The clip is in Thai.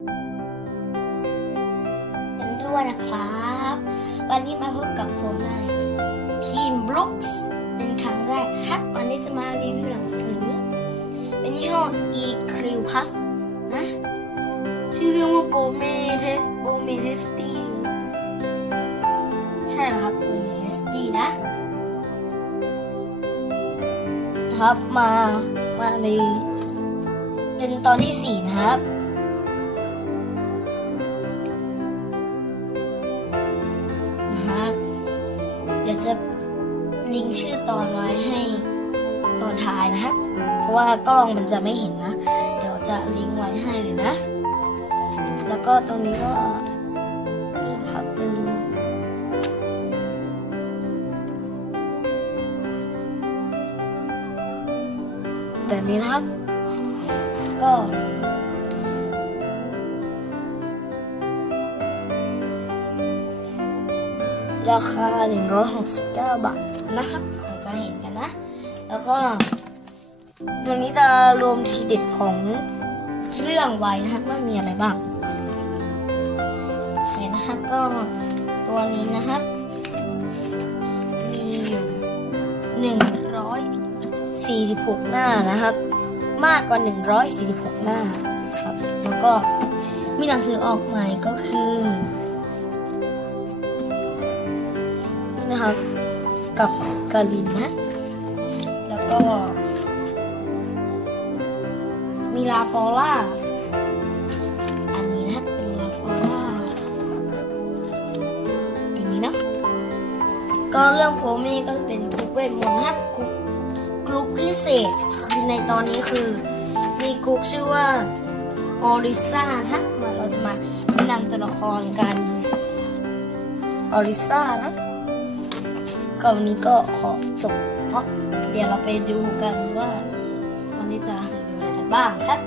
กันด้วยนะครับ วันนี้มาพบกับผมในทีมบลุกส์เป็นครั้งแรกครับวันนี้จะมารีวิวหนังสือ เป็นยี่ห้อ e c l e w Plus นะ ชื่อเรื่องว่าโบเมเทโบเมเทสตี้ใช่หรอครับโบเมเทสตี้นะ ครับมามาในเป็นตอนที่สี่นะครับ ดี๋ยวจะลิงก์ชื่อตอนไว้ให้ตอนท้ายนะครับ เพราะว่ากล้องมันจะไม่เห็นนะ เดี๋ยวจะลิงก์ไว้ให้เลยนะ แล้วก็ตรงนี้ก็นี่ครับเป็นแบบนี้นะครับ ก็ ราคา 169 บาทนะครับ ของจะเห็นกันนะ แล้วก็ตรงนี้จะรวมทีเด็ดของเรื่องไว้นะครับว่ามีอะไรบ้างเห็นนะครับก็ตัวนี้นะครับ มีอยู่ 146 หน้านะครับ มากกว่า 146 หน้าครับ แล้วก็มีหนังสือออกใหม่ก็คือ นะครับ กับกาลินนะ แล้วก็ มีลาฟอล่า อันนี้นะเป็นลาฟอล่า อันนี้นะ ก็เรื่องโพมี่ก็เป็นกรุ๊ปเวทมนต์นะครับกรุ๊ปกรุ๊ปพิเศษคือในตอนนี้คือ มีกรุ๊ปชื่อว่าออริซ่านะมาเราจะมาแนะนำตัวละครกันออริซ่านะ ก็วันนี้ก็ขอจบเพราะเดี๋ยวเราไปดูกันว่า วันนี้จะรีวิวอะไรกันบ้างครับ